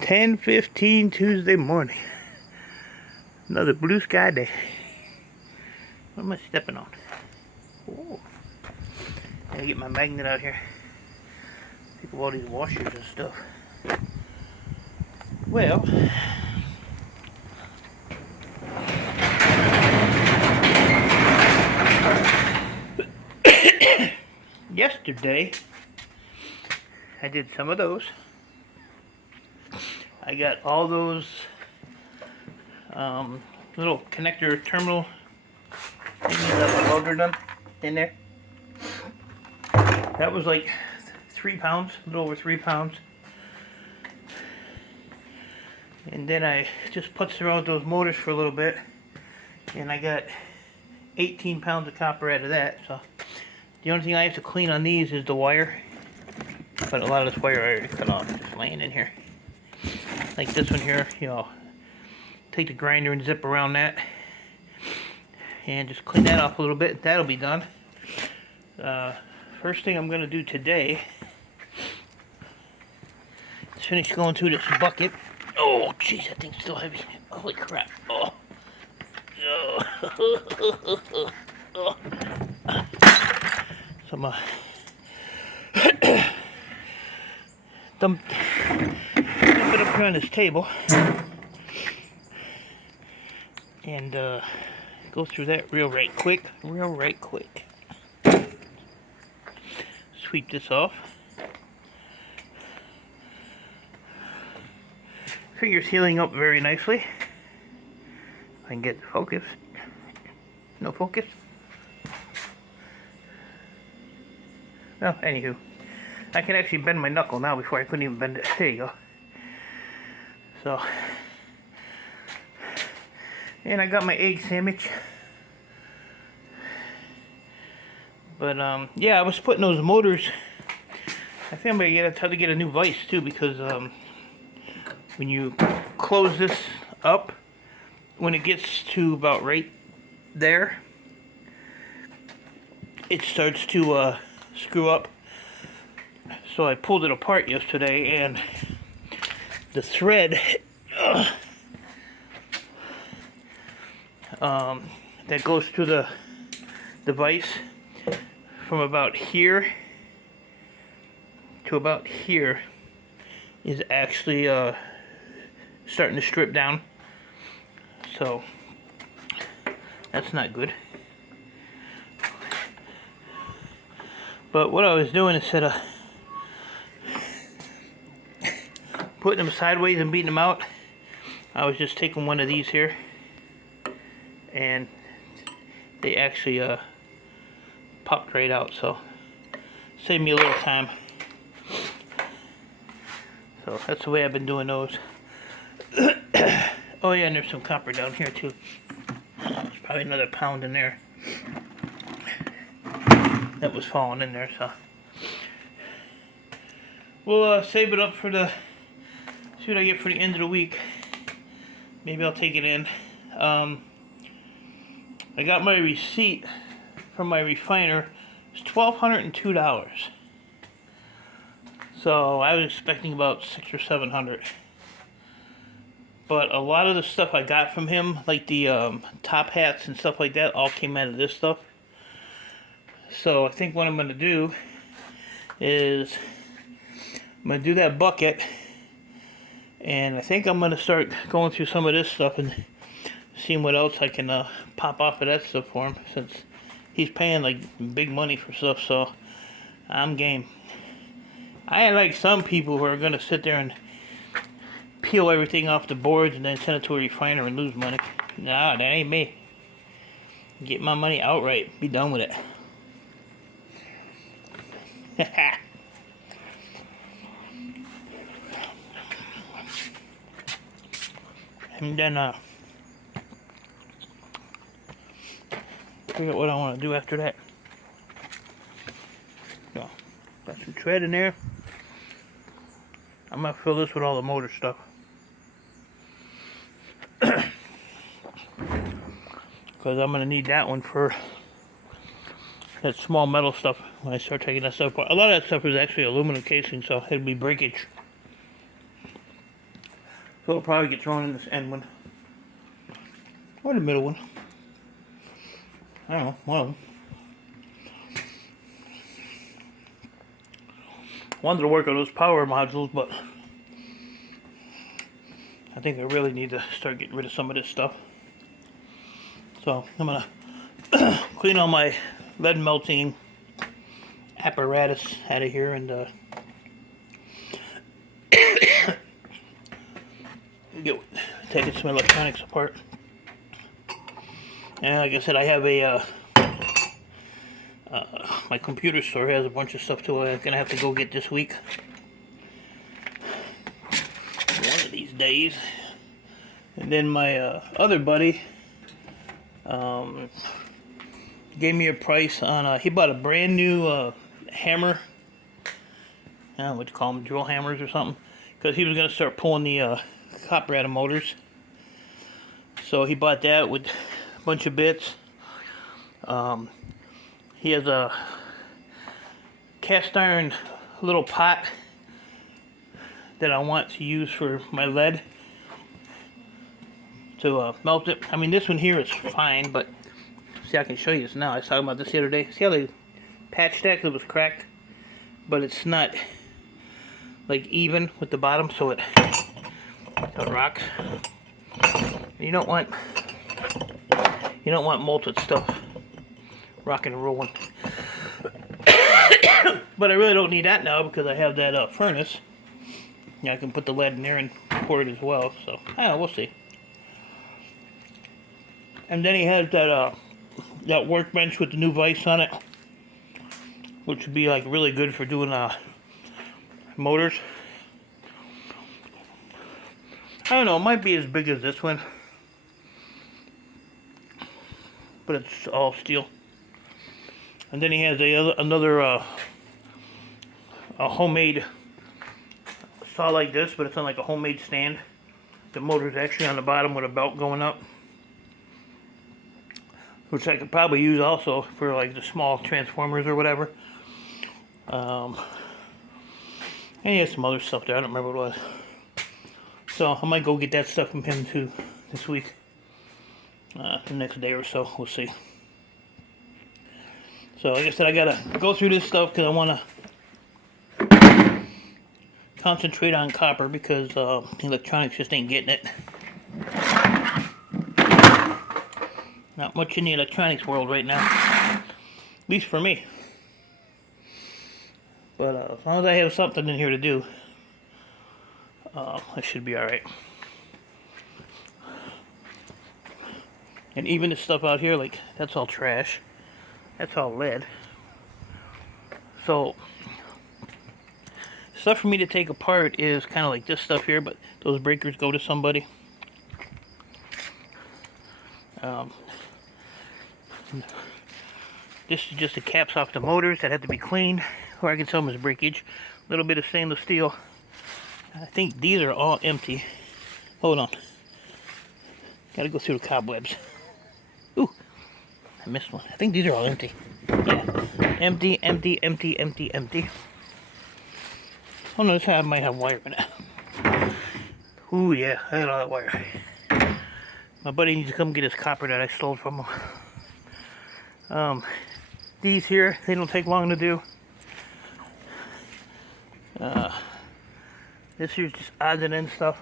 10:15 Tuesday morning. Another blue sky day. What am I stepping on? Oh, gotta get my magnet out here. Think of all these washers and stuff. Well, yesterday I did some of those. I got all those little connector terminal things that were welder done in there. That was like 3 pounds, a little over 3 pounds. And then I just putzed around with those motors for a little bit, and I got 18 pounds of copper out of that. So the only thing I have to clean on these is the wire, but a lot of this wire I already cut off, just laying in here. Like this one here, you know, take the grinder and zip around that, and just clean that off a little bit. That'll be done. First thing I'm going to do today is finish going through this bucket. Oh, jeez, that thing's still heavy. Holy crap. Oh. Oh. So I'm dump it up here on this table and go through that real right quick. Sweep this off. Finger's healing up very nicely. If I can get the focus. No focus. Well, anywho, I can actually bend my knuckle now before I couldn't even bend it. There you go. So, and I got my egg sandwich. But yeah, I was putting those motors. I think I'm gonna try to get a new vise too, because when you close this up, when it gets to about right there, it starts to screw up. So I pulled it apart yesterday, and the thread that goes to the device from about here to about here is actually starting to strip down. So that's not good. But what I was doing, instead of putting them sideways and beating them out, I was just taking one of these here, and they actually popped right out, so saved me a little time. So that's the way I've been doing those. Oh yeah, and there's some copper down here too. There's probably another pound in there that was falling in there, so we'll save it up for the, see what I get for the end of the week. Maybe I'll take it in. I got my receipt from my refiner. It's $1,202. So I was expecting about $600 or $700. But a lot of the stuff I got from him, like the top hats and stuff like that, all came out of this stuff. So I think what I'm going to do is I'm going to do that bucket, and I think I'm going to start going through some of this stuff and seeing what else I can pop off of that stuff for him, since he's paying like big money for stuff. So I'm game. I ain't like some people who are going to sit there and peel everything off the boards and then send it to a refiner and lose money. Nah, that ain't me. Get my money outright. Be done with it. And then figure out what I want to do after that. So, got some tread in there. I'm gonna fill this with all the motor stuff. Because I'm gonna need that one for that small metal stuff when I start taking that stuff apart. A lot of that stuff is actually aluminum casing, so it'll be breakage. So it'll probably get thrown in this end one. Or the middle one. I don't know, one of them. Wanted to work on those power modules, but I think I really need to start getting rid of some of this stuff. So I'm gonna clean all my lead melting apparatus out of here and taking some electronics apart. And like I said, I have a my computer store has a bunch of stuff too I'm gonna have to go get this week. One of these days. And then my other buddy gave me a price on he bought a brand new hammer. I don't know what you call them, drill hammers or something, because he was gonna start pulling the copper out of motors. So he bought that with a bunch of bits. He has a cast iron little pot that I want to use for my lead to melt it. I mean, this one here is fine, but see, I can show you this now. I was talking about this the other day. See how they patched that because it was cracked? But it's not like even with the bottom, so it rocks. You don't want molten stuff rocking and rolling. But I really don't need that now because I have that furnace. Yeah, I can put the lead in there and pour it as well. So I don't know, we'll see. And then he has that workbench with the new vise on it, which would be like really good for doing motors. I don't know, it might be as big as this one, but it's all steel. And then he has another a homemade saw like this, but it's on like a homemade stand. The motor's actually on the bottom with a belt going up, which I could probably use also for like the small transformers or whatever. And he has some other stuff there, I don't remember what it was. So I might go get that stuff from him too this week. The next day or so, we'll see. So like I said, I gotta go through this stuff because I want to concentrate on copper because electronics just ain't getting it. Not much in the electronics world right now, at least for me. But as long as I have something in here to do, I should be alright. And even the stuff out here, like, that's all trash. That's all lead. So, stuff for me to take apart is kind of like this stuff here, but those breakers go to somebody. This is just the caps off the motors that have to be cleaned, or I can tell them as breakage. A little bit of stainless steel. I think these are all empty. Hold on. Gotta go through the cobwebs. Ooh, I missed one. I think these are all empty. Yeah. Empty, empty, empty, empty, empty. Oh no, this might have wire in it. Ooh yeah, I got all that wire. My buddy needs to come get his copper that I stole from him. These here, they don't take long to do. This here's just odds and ends stuff.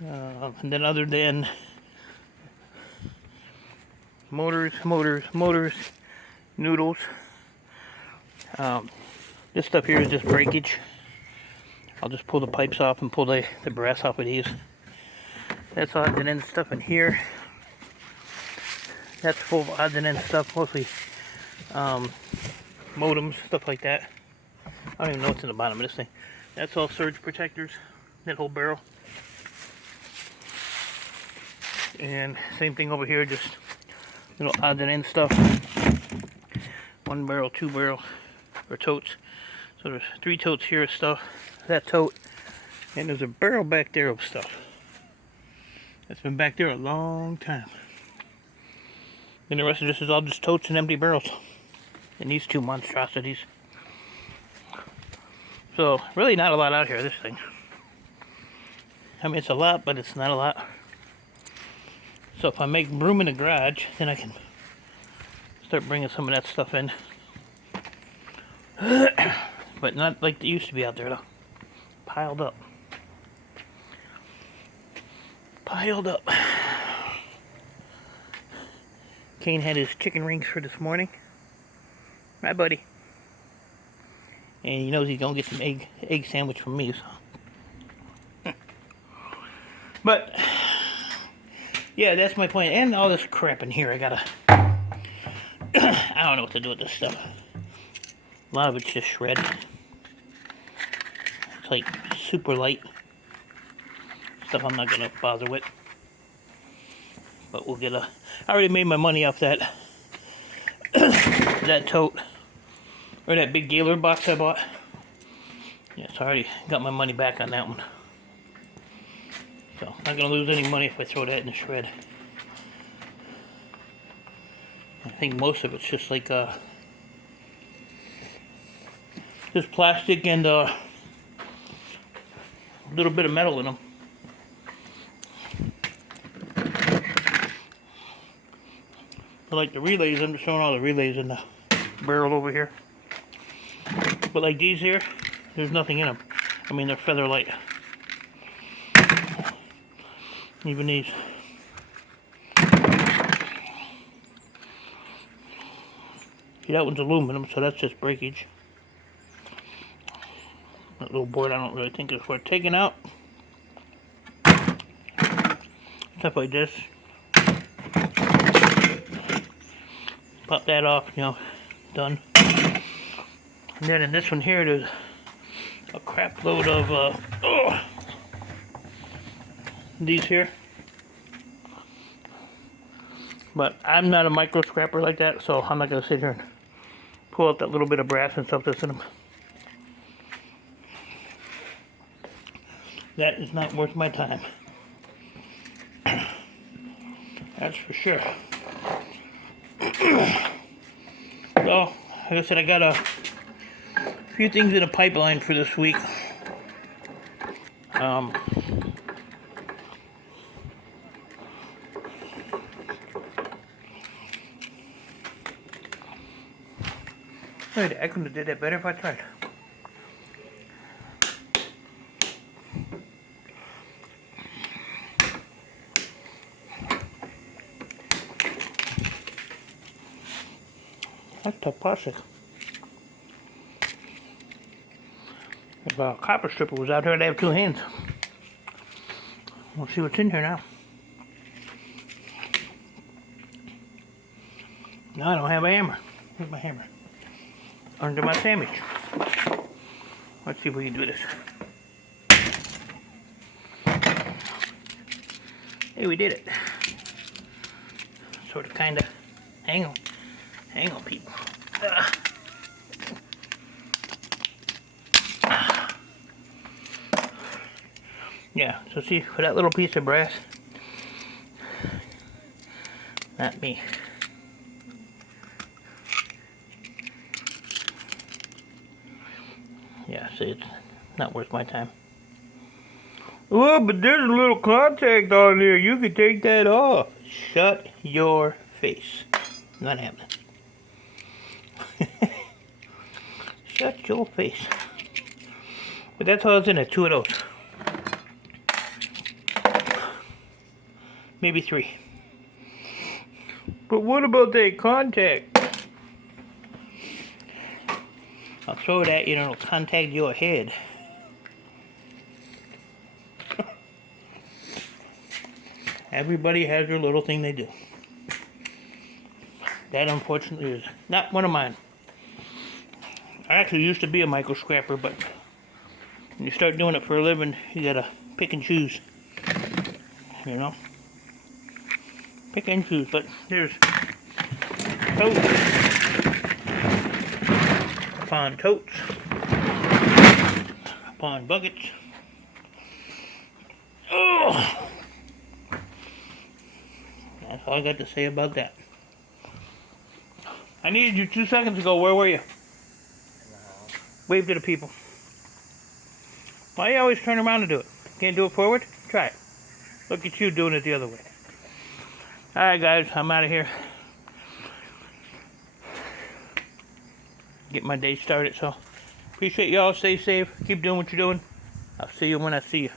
And then other than motors, noodles. This stuff here is just breakage. I'll just pull the pipes off and pull the brass off of these. That's odds and ends stuff in here. That's full of odds and ends stuff, mostly modems, stuff like that. I don't even know what's in the bottom of this thing. That's all surge protectors, that whole barrel. And same thing over here, just little odds and ends stuff. 1 barrel, 2 barrel, or totes. So there's 3 totes here of stuff. That tote, and there's a barrel back there of stuff. That's been back there a long time. And the rest of this is all just totes and empty barrels. And these 2 monstrosities. So, really not a lot out here, this thing. I mean, it's a lot, but it's not a lot. So if I make room in the garage, then I can start bringing some of that stuff in. But not like it used to be out there, though. Piled up. Piled up. Kane had his chicken rings for this morning. Right, buddy? And he knows he's gonna get some egg sandwich from me, so. But yeah, that's my plan. And all this crap in here, I gotta I don't know what to do with this stuff. A lot of it's just shred. It's like super light stuff I'm not gonna bother with. But we'll get I already made my money off that that tote. Or that big Gaylord box I bought. Yes, I already got my money back on that one. So, I'm not going to lose any money if I throw that in the shred. I think most of it's just like, just plastic and, a little bit of metal in them. But like the relays, I'm just throwing all the relays in the barrel over here. But like these here, there's nothing in them. I mean, they're feather light. Even these. See, that one's aluminum, so that's just breakage. That little board I don't really think is worth taking out. Stuff like this. Pop that off, you know, done. And then in this one here, there's a crap load of these here. But I'm not a micro scrapper like that, so I'm not going to sit here and pull out that little bit of brass and stuff that's in them. That is not worth my time. That's for sure. So, like I said, I got a few things in a pipeline for this week. Wait, I couldn't have did that better if I tried. That's tough plastic. If a copper stripper was out here, I'd have two hands. We'll see what's in here now. No, I don't have a hammer. Where's my hammer? Under my sandwich. Let's see if we can do this. Hey, we did it. Sort of, kind of. Hang on. Hang on, people. Yeah, so see, for that little piece of brass, not me. Yeah, see, it's not worth my time. Oh, but there's a little contact on there. You can take that off. Shut your face. Not happening. Shut your face. But that's all that's in it, 2 of those. Maybe 3. But what about that contact? I'll throw it at you and it'll contact your head. Everybody has their little thing they do. That, unfortunately, is not one of mine. I actually used to be a micro scrapper, but when you start doing it for a living, you gotta pick and choose. You know? Pick and choose, but there's totes upon totes upon buckets. Oh! That's all I got to say about that. I needed you 2 seconds ago. Where were you? Wave to the people. Why you always turn around to do it? Can't do it forward? Try it. Look at you doing it the other way. Alright guys, I'm out of here. Get my day started, so appreciate y'all. Stay safe. Keep doing what you're doing. I'll see you when I see you.